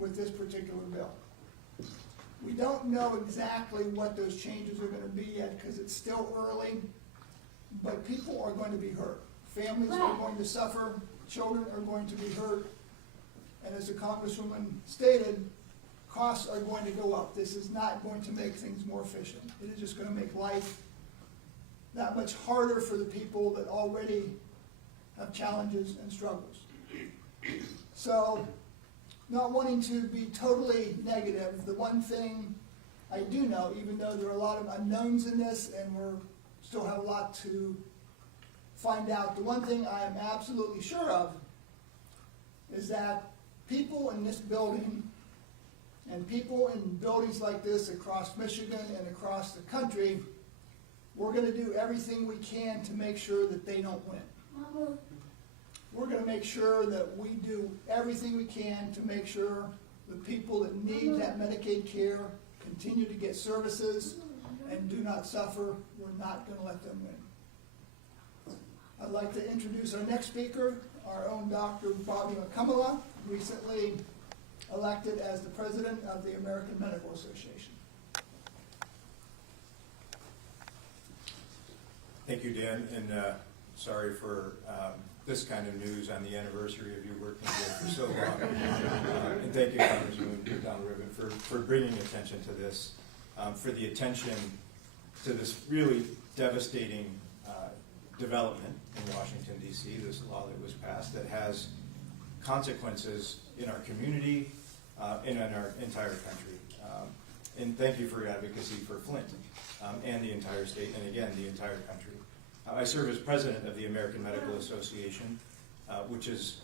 with this particular bill. We don't know exactly what those changes are going to be yet because it's still early, but people are going to be hurt. Families are going to suffer, children are going to be hurt, and as the Congresswoman stated, costs are going to go up. This is not going to make things more efficient. It is just going to make life that much harder for the people that already have challenges and struggles. So, not wanting to be totally negative, the one thing I do know, even though there are a lot of unknowns in this and we still have a lot to find out, the one thing I am absolutely sure of is that people in this building and people in buildings like this across Michigan and across the country, we're going to do everything we can to make sure that they don't win. Mama. We're going to make sure that we do everything we can to make sure the people that need that Medicaid care continue to get services and do not suffer. We're not going to let them win. I'd like to introduce our next speaker, our own Dr. Bobby McCumilla, recently elected as the president of the American Medical Association. Thank you, Dan, and sorry for this kind of news on the anniversary of you working here for so long. And thank you, Congresswoman Don Ribbon, for bringing attention to this, for the attention to this really devastating development in Washington, D.C., this law that was passed that has consequences in our community and in our entire country. And thank you for your advocacy for Flint and the entire state, and again, the entire country. I serve as president of the American Medical Association, which is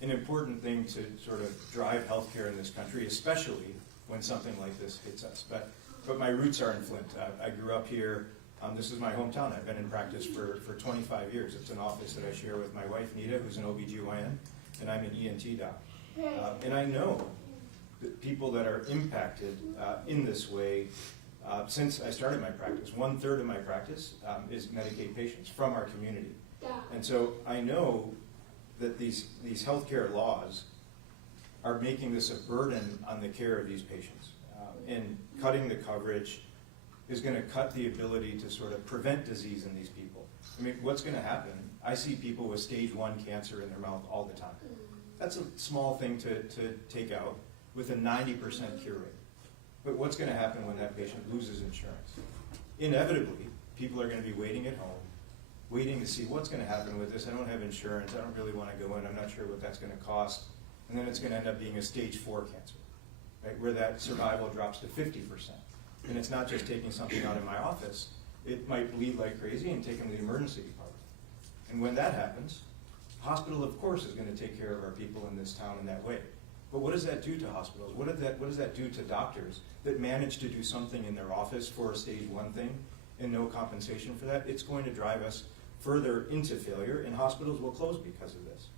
an important thing to sort of drive healthcare in this country, especially when something like this hits us. But my roots are in Flint. I grew up here. This is my hometown. I've been in practice for 25 years. It's an office that I share with my wife, Nita, who's an OBGYN, and I'm an ENT doc. And I know that people that are impacted in this way, since I started my practice, 1/3 of my practice is Medicaid patients from our community. And so I know that these healthcare laws are making this a burden on the care of these patients. And cutting the coverage is going to cut the ability to sort of prevent disease in these people. I mean, what's going to happen? I see people with stage 1 cancer in their mouth all the time. That's a small thing to take out with a 90% cure rate. But what's going to happen when that patient loses insurance? Inevitably, people are going to be waiting at home, waiting to see what's going to happen with this. I don't have insurance. I don't really want to go in. I'm not sure what that's going to cost. And then it's going to end up being a stage 4 cancer, right, where that survival drops to 50%. And it's not just taking something out of my office. It might bleed like crazy and take them to the emergency department. And when that happens, hospital, of course, is going to take care of our people in this town in that way. But what does that do to hospitals? What does that do to doctors that manage to do something in their office for a stage 1 thing and no compensation for that? It's going to drive us further into failure, and hospitals will close because of this.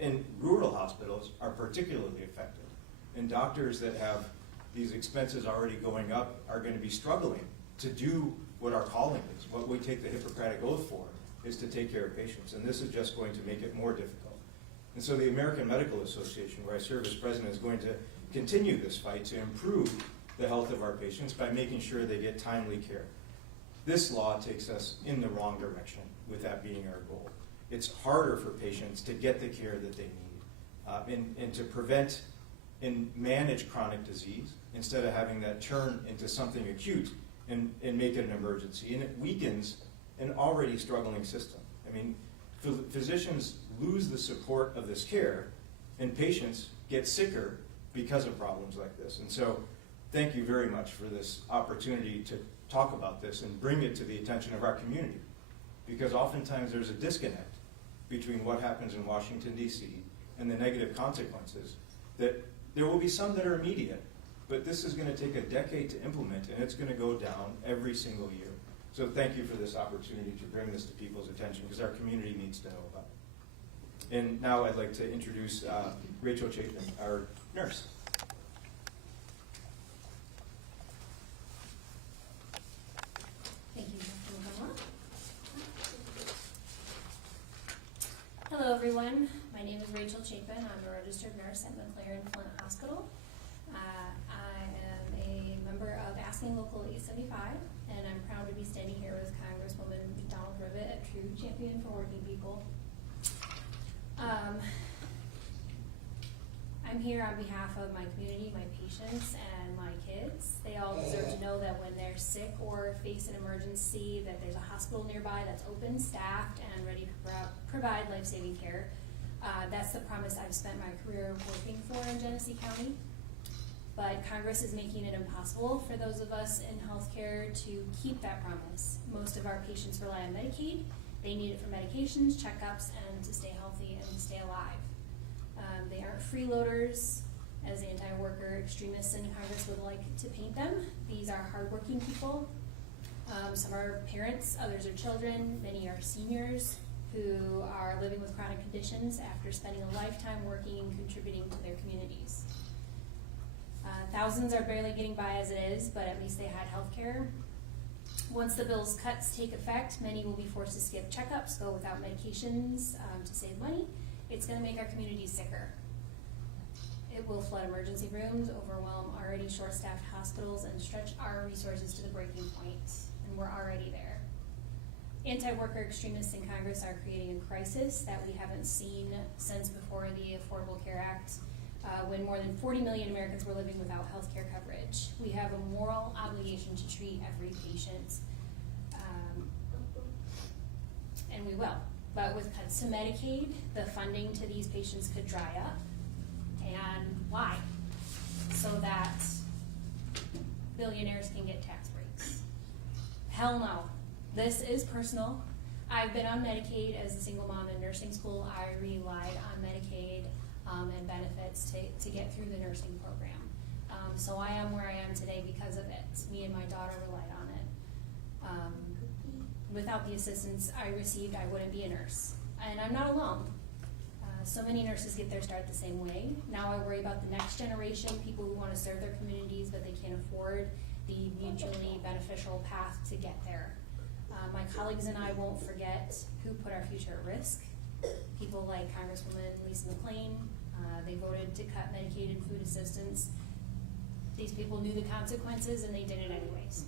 And rural hospitals are particularly affected. And doctors that have these expenses already going up are going to be struggling to do what our calling is. What we take the Hippocratic Oath for is to take care of patients, and this is just going to make it more difficult. And so the American Medical Association, where I serve as president, is going to continue this fight to improve the health of our patients by making sure they get timely care. This law takes us in the wrong direction, with that being our goal. It's harder for patients to get the care that they need and to prevent and manage chronic disease instead of having that turn into something acute and make it an emergency. And it weakens an already struggling system. I mean, physicians lose the support of this care, and patients get sicker because of problems like this. And so thank you very much for this opportunity to talk about this and bring it to the attention of our community, because oftentimes there's a disconnect between what happens in Washington, D.C. and the negative consequences. That there will be some that are immediate, but this is going to take a decade to implement, and it's going to go down every single year. So thank you for this opportunity to bring this to people's attention, because our community needs to know about it. And now I'd like to introduce Rachel Chapin, our nurse. Thank you, Dr. McCumilla. Hello, everyone. My name is Rachel Chapin. I'm a registered nurse at McLaren Flint Hospital. Alaska Local 875, and I'm proud to be standing here with Congresswoman Rivet, a true champion for working people. I'm here on behalf of my community, my patients, and my kids. They all deserve to know that when they're sick or face an emergency, that there's a hospital nearby that's open, staffed, and ready to provide life-saving care. That's the promise I've spent my career working for in Genesee County. But Congress is making it impossible for those of us in healthcare to keep that promise. Most of our patients rely on Medicaid. They need it for medications, checkups, and to stay healthy and to stay alive. They aren't freeloaders, as anti-worker extremists in Congress would like to paint them. These are hardworking people. Some are parents, others are children, many are seniors who are living with chronic conditions after spending a lifetime working and contributing to their communities. Thousands are barely getting by as it is, but at least they had health care. Once the bill's cuts take effect, many will be forced to skip checkups, go without medications to save money. It's going to make our communities sicker. It will flood emergency rooms, overwhelm already short-staffed hospitals, and stretch our resources to the breaking point, and we're already there. Anti-worker extremists in Congress are creating a crisis that we haven't seen since before the Affordable Care Act, when more than 40 million Americans were living without health care coverage. We have a moral obligation to treat every patient, and we will. But with cuts to Medicaid, the funding to these patients could dry up. And why? So that billionaires can get tax breaks. Hell no. This is personal. I've been on Medicaid as a single mom in nursing school. I relied on Medicaid and benefits to get through the nursing program. So I am where I am today because of it. Me and my daughter relied on it. Without the assistance I received, I wouldn't be a nurse. And I'm not alone. So many nurses get their start the same way. Now I worry about the next generation, people who want to serve their communities, but they can't afford the mutually beneficial path to get there. My colleagues and I won't forget who put our future at risk. People like Congresswoman Lisa McClain. They voted to cut Medicaid and food assistance. These people knew the consequences and they did it anyways.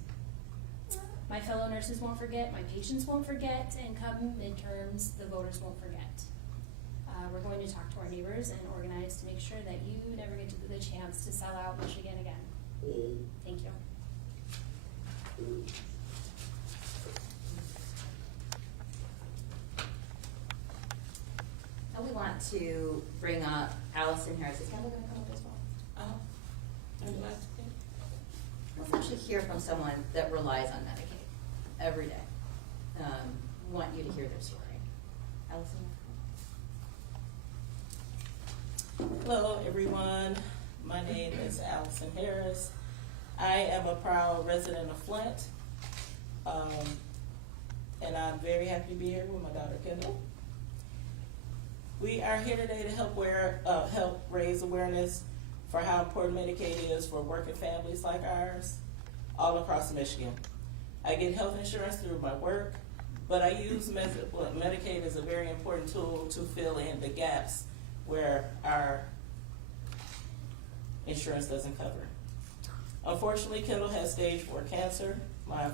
My fellow nurses won't forget, my patients won't forget, and come midterms, the voters won't forget. We're going to talk to our neighbors and organize to make sure that you never get the chance to sell out Michigan again. Thank you. Now we want to bring up Allison Harris. Is Kendall going to come up as well? Let's actually hear from someone that relies on Medicaid every day. Want you to hear their story. Allison? Hello, everyone. My name is Allison Harris. I am a proud resident of Flint, and I'm very happy to be here with my daughter Kendall. We are here today to help raise awareness for how important Medicaid is for working families like ours all across Michigan. I get health insurance through my work, but I use Medicaid as a very important tool to fill in the gaps where our insurance doesn't cover. Unfortunately, Kendall has stage 4 cancer. My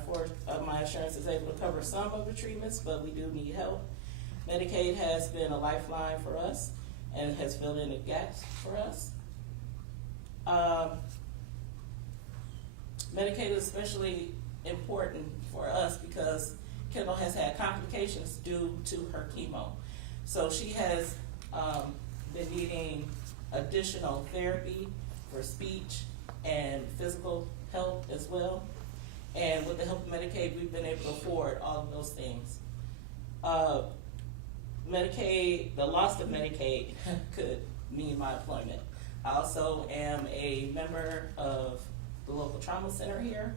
insurance is able to cover some of the treatments, but we do need help. Medicaid has been a lifeline for us and has filled in the gaps for us. Medicaid is especially important for us because Kendall has had complications due to her chemo. So she has been needing additional therapy for speech and physical help as well. And with the help of Medicaid, we've been able to afford all of those things. Medicaid, the loss of Medicaid could mean my employment. I also am a member of the local trauma center here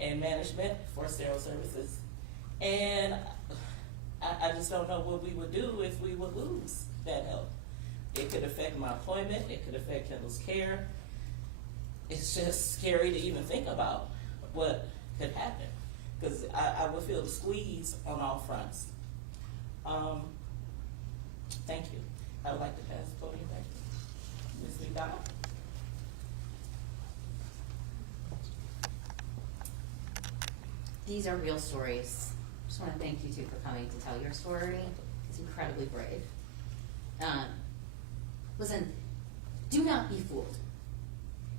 and management for sterile services. And I just don't know what we would do if we would lose that help. It could affect my employment, it could affect Kendall's care. It's just scary to even think about what could happen, because I would feel the squeeze on all fronts. Thank you. I would like to pass the podium back to Ms. McDonald. these are real stories. Just want to thank you two for coming to tell your story. It's incredibly brave. Listen, do not be fooled.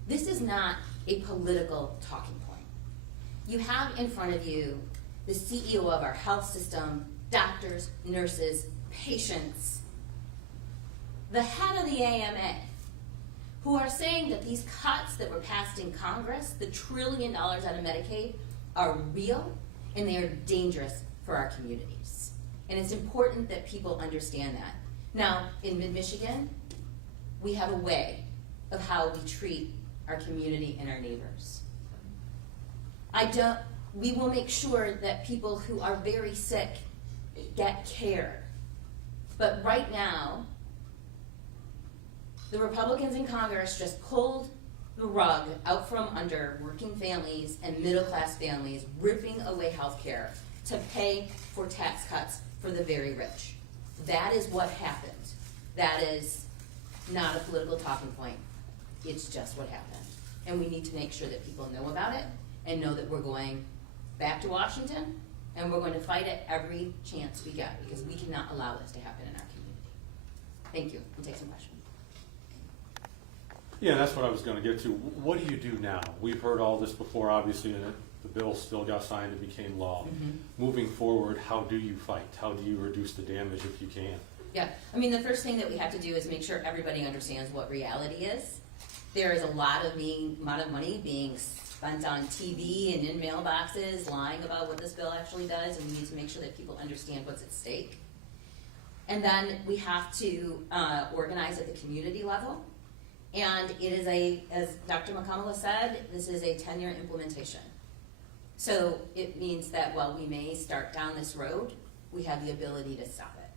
This is not a political talking point. You have in front of you the CEO of our health system, doctors, nurses, patients, the head of the AMA, who are saying that these cuts that were passed in Congress, the $1 trillion out of Medicaid, are real and they are dangerous for our communities. And it's important that people understand that. Now, in mid-Michigan, we have a way of how we treat our community and our neighbors. We will make sure that people who are very sick get care. But right now, the Republicans in Congress just pulled the rug out from under working families and middle-class families, ripping away health care to pay for tax cuts for the very rich. That is what happened. That is not a political talking point. It's just what happened. And we need to make sure that people know about it and know that we're going back to Washington and we're going to fight it every chance we get, because we cannot allow this to happen in our community. Thank you. We'll take some questions. Yeah, that's what I was going to get to. What do you do now? We've heard all this before, obviously, and the bill still got signed and became law. Moving forward, how do you fight? How do you reduce the damage if you can? Yeah, I mean, the first thing that we have to do is make sure everybody understands what reality is. There is a lot of money being spent on TV and in mailboxes, lying about what this bill actually does, and we need to make sure that people understand what's at stake. And then we have to organize at the community level. And it is as Dr. McConnell has said, this is a 10-year implementation. So it means that while we may start down this road, we have the ability to stop it.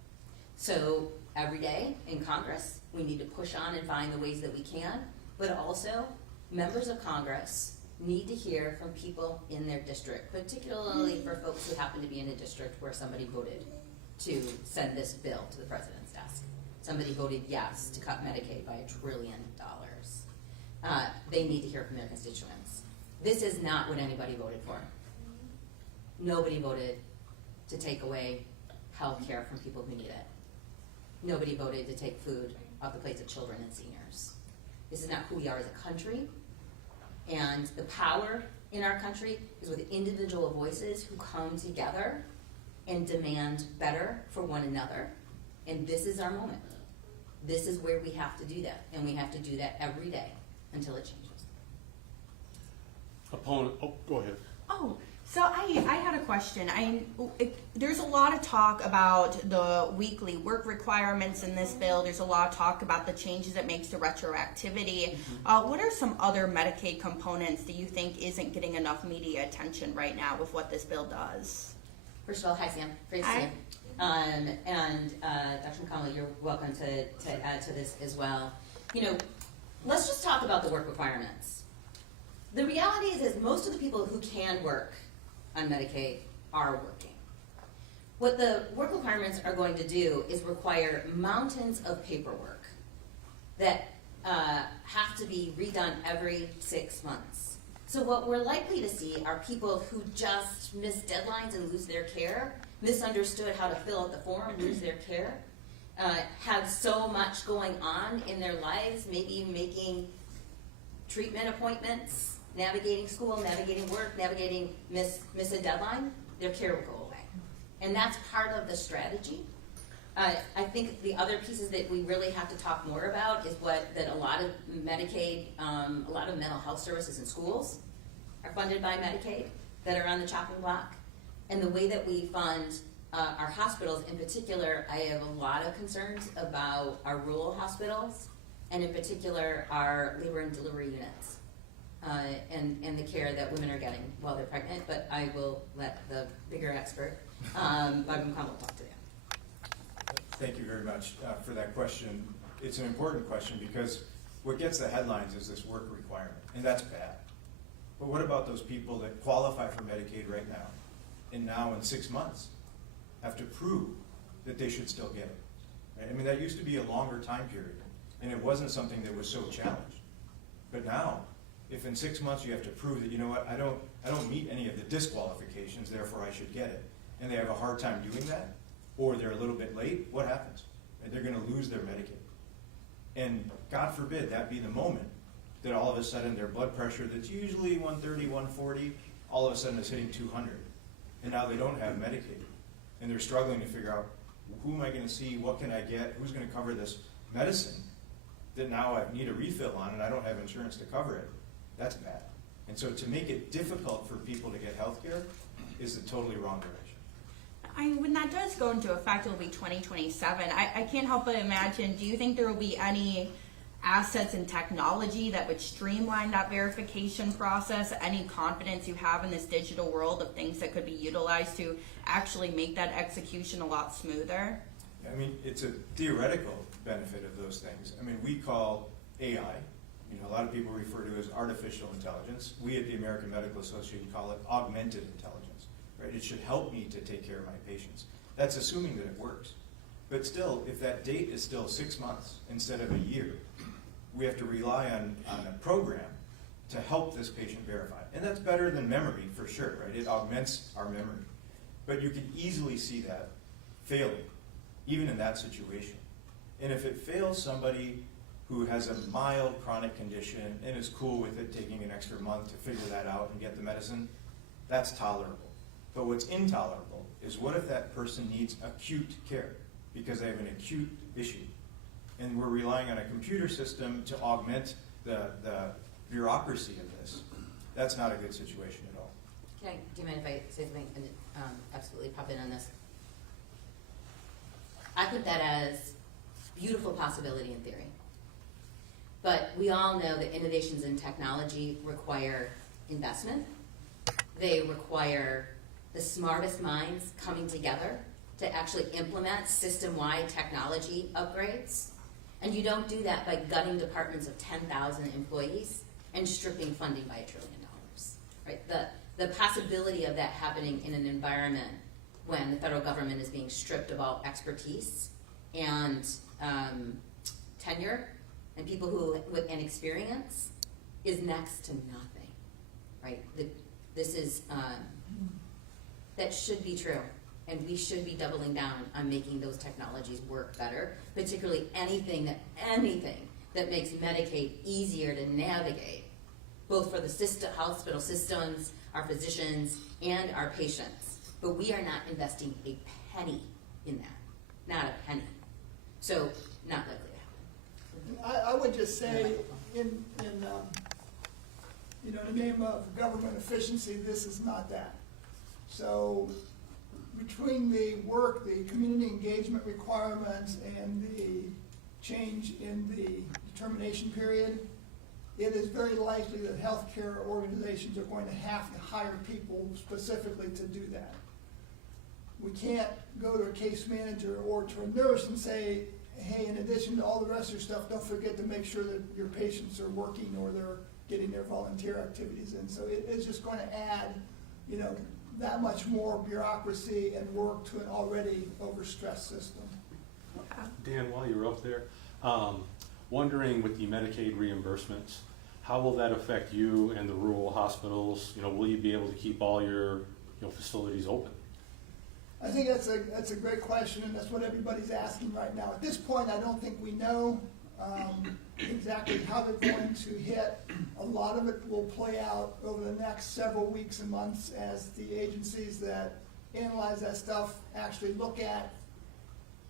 So every day in Congress, we need to push on and find the ways that we can, but also members of Congress need to hear from people in their district, particularly for folks who happen to be in a district where somebody voted to send this bill to the president's desk. Somebody voted yes to cut Medicaid by $1 trillion. They need to hear from their constituents. This is not what anybody voted for. Nobody voted to take away health care from people who need it. Nobody voted to take food off the plates of children and seniors. This is not who we are as a country. And the power in our country is with individual voices who come together and demand better for one another. And this is our moment. This is where we have to do that. And we have to do that every day until it changes. Go ahead. Oh, so I had a question. There's a lot of talk about the weekly work requirements in this bill. There's a lot of talk about the changes it makes to retroactivity. What are some other Medicaid components that you think isn't getting enough media attention right now with what this bill does? First of all, hi Sam, great to see you. And Dr. McConnell, you're welcome to add to this as well. You know, let's just talk about the work requirements. The reality is most of the people who can work on Medicaid are working. What the work requirements are going to do is require mountains of paperwork that have to be redone every 6 months. So what we're likely to see are people who just miss deadlines and lose their care, misunderstood how to fill out the form, lose their care, have so much going on in their lives, maybe making treatment appointments, navigating school, navigating work, miss a deadline, their care will go away. And that's part of the strategy. I think the other pieces that we really have to talk more about is that a lot of Medicaid, a lot of mental health services in schools are funded by Medicaid that are on the chopping block. And the way that we fund our hospitals in particular, I have a lot of concerns about our rural hospitals, and in particular our labor and delivery units, and the care that women are getting while they're pregnant. But I will let the bigger expert, Bob McConnell, talk to them. Thank you very much for that question. It's an important question because what gets the headlines is this work requirement, and that's bad. But what about those people that qualify for Medicaid right now, and now in 6 months have to prove that they should still get it? Right? I mean, that used to be a longer time period, and it wasn't something that was so challenged. But now, If in 6 months you have to prove that, you know what, I don't meet any of the disqualifications, therefore I should get it, and they have a hard time doing that, or they're a little bit late, what happens? And they're gonna lose their Medicaid. And God forbid that be the moment that all of a sudden their blood pressure that's usually 130, 140, all of a sudden is hitting 200. And now they don't have Medicaid. And they're struggling to figure out, who am I gonna see, what can I get, who's gonna cover this medicine that now I need a refill on and I don't have insurance to cover it. That's bad. And so to make it difficult for people to get health care is the totally wrong direction. When that does go into effect, it'll be 2027. I can't help but imagine, do you think there will be any assets and technology that would streamline that verification process? Any confidence you have in this digital world of things that could be utilized to actually make that execution a lot smoother? I mean, it's a theoretical benefit of those things. I mean, we call AI, a lot of people refer to it as artificial intelligence. We at the American Medical Association call it augmented intelligence, right? It should help me to take care of my patients. That's assuming that it works. But still, if that date is still 6 months instead of a year, we have to rely on a program to help this patient verify. And that's better than memory for sure, right? It augments our memory. But you can easily see that failing, even in that situation. And if it fails somebody who has a mild chronic condition and is cool with it taking an extra month to figure that out and get the medicine, that's tolerable. But what's intolerable is, what if that person needs acute care because they have an acute issue? And we're relying on a computer system to augment the bureaucracy of this. That's not a good situation at all. Do you mind if I say something and absolutely pop in on this? I put that as beautiful possibility in theory. But we all know that innovations in technology require investment. They require the smartest minds coming together to actually implement system-wide technology upgrades. And you don't do that by gutting departments of 10,000 employees and stripping funding by $1 trillion, right? The possibility of that happening in an environment when the federal government is being stripped of all expertise and tenure and people who with an experience is next to nothing, right? This is that should be true, and we should be doubling down on making those technologies work better, particularly anything that makes Medicaid easier to navigate, both for the hospital systems, our physicians, and our patients. But we are not investing a penny in that, not a penny. So, not likely to happen. I would just say, in the name of government efficiency, this is not that. So, between the work, the community engagement requirements, and the change in the determination period, it is very likely that healthcare organizations are going to have to hire people specifically to do that. We can't go to a case manager or to a nurse and say, hey, in addition to all the rest of your stuff, don't forget to make sure that your patients are working or they're getting their volunteer activities in. So it's just going to add, that much more bureaucracy and work to an already overstressed system. Dan, while you're up there, wondering with the Medicaid reimbursements, how will that affect you and the rural hospitals? Will you be able to keep all your facilities open? I think that's a great question, and that's what everybody's asking right now. At this point, I don't think we know exactly how they're going to hit. A lot of it will play out over the next several weeks and months as the agencies that analyze that stuff actually look at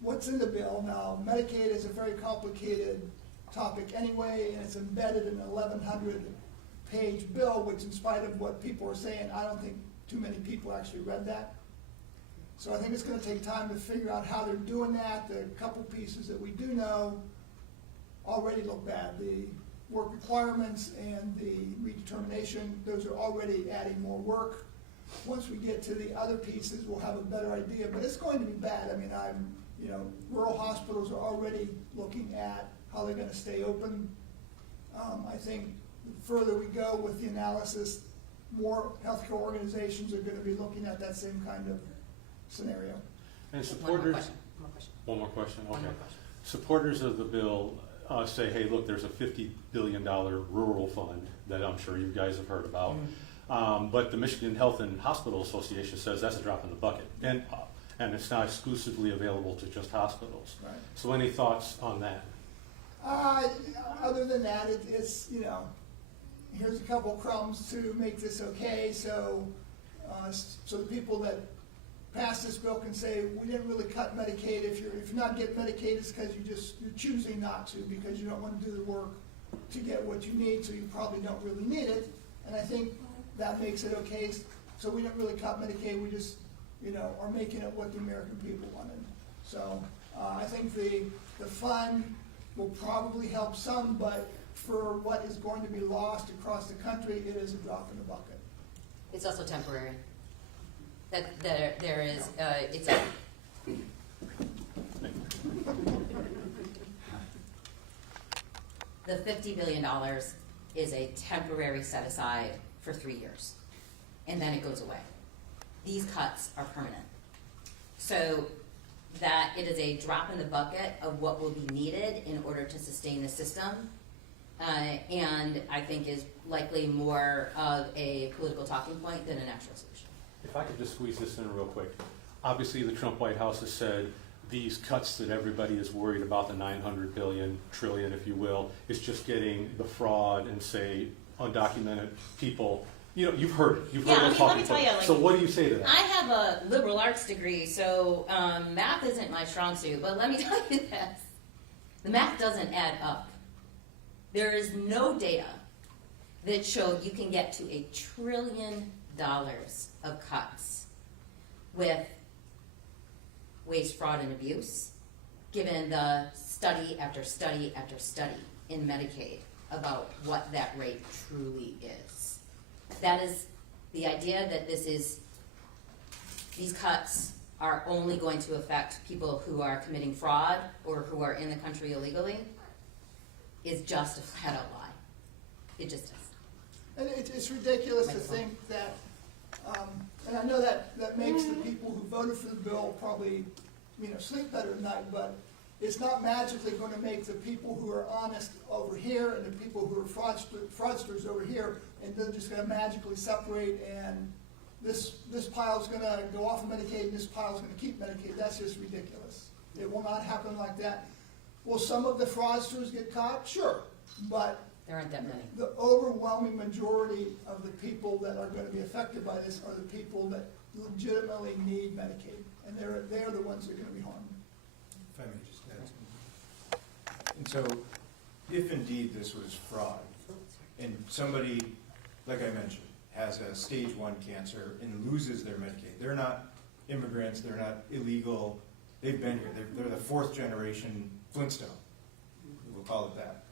what's in the bill. Now, Medicaid is a very complicated topic anyway, and it's embedded in an 1,100-page bill, which, in spite of what people are saying, I don't think too many people actually read that. So I think it's going to take time to figure out how they're doing that. The couple pieces that we do know already look bad. The work requirements and the redetermination, those are already adding more work. Once we get to the other pieces, we'll have a better idea, but it's going to be bad. I mean, rural hospitals are already looking at how they're going to stay open. I think the further we go with the analysis, more healthcare organizations are going to be looking at that same kind of scenario. And supporters. One more question. One more question. Okay. One more question. Supporters of the bill say, hey, look, there's a $50 billion rural fund that I'm sure you guys have heard about. But the Michigan Health and Hospital Association says that's a drop in the bucket. And it's not exclusively available to just hospitals. Right. So any thoughts on that? Other than that, it's, you know, here's a couple crumbs to make this okay, so the people that pass this bill can say, we didn't really cut Medicaid. If you're not getting Medicaid, it's because you're choosing not to, because you don't want to do the work to get what you need, so you probably don't really need it. And I think that makes it okay. So we didn't really cut Medicaid, we just, you know, are making it what the American people wanted. So I think the fund will probably help some, but for what is going to be lost across the country, it is a drop in the bucket. It's also temporary. That there is, it's a, the $50 billion is a temporary set aside for 3 years, and then it goes away. These cuts are permanent. So that it is a drop in the bucket of what will be needed in order to sustain the system, and I think is likely more of a political talking point than an actual solution. If I could just squeeze this in real quick. Obviously, the Trump White House has said these cuts that everybody is worried about, the 900 billion, trillion, if you will, is just getting the fraud and, say, undocumented people. You know, you've heard it. You've heard Yeah, us I mean, let me talking. tell you, like, So what do you say to that? I have a liberal arts degree, so math isn't my strong suit, but let me tell you this. The math doesn't add up. There is no data that show you can get to $1 trillion of cuts with waste, fraud, and abuse, given the study after study after study in Medicaid about what that rate truly is. That is the idea that these cuts are only going to affect people who are committing fraud or who are in the country illegally is just a flat out lie. It just is. And it's ridiculous to think that, and I know that makes the people who voted for the bill probably, you know, sleep better at night, but it's not magically going to make the people who are honest over here and the people who are fraudsters over here, and they're just going to magically separate, and this pile is going to go off of Medicaid and this pile is going to keep Medicaid. That's just ridiculous. It will not happen like that. Will some of the fraudsters get caught? Sure, but There aren't that many. the overwhelming majority of the people that are going to be affected by this are the people that legitimately need Medicaid, and they're the ones that are going to be harmed. If I may just add something. And so, if indeed this was fraud, and somebody, like I mentioned, has a stage 1 cancer and loses their Medicaid, they're not immigrants, they're not illegal, they've been here, they're the 4th generation Flintstone, we'll call it that,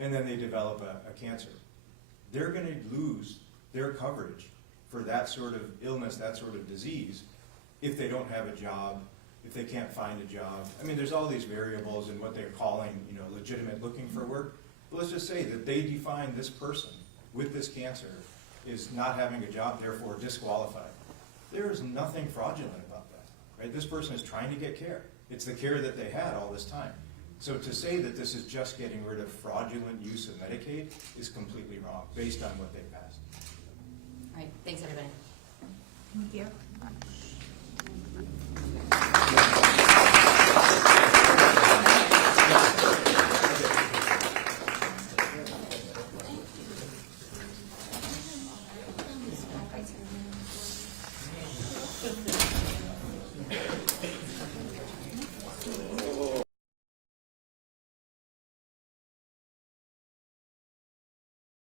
and then they develop a cancer. They're going to lose their coverage for that sort of illness, that sort of disease, if they don't have a job, if they can't find a job. I mean, there's all these variables in what they're calling, you know, legitimate looking for work. But let's just say that they define this person with this cancer is not having a job, therefore disqualified. There is nothing fraudulent about that, right? This person is trying to get care. It's the care that they had all this time. So to say that this is just getting rid of fraudulent use of Medicaid is completely wrong, based on what they passed. All right, thanks everybody. Thank you.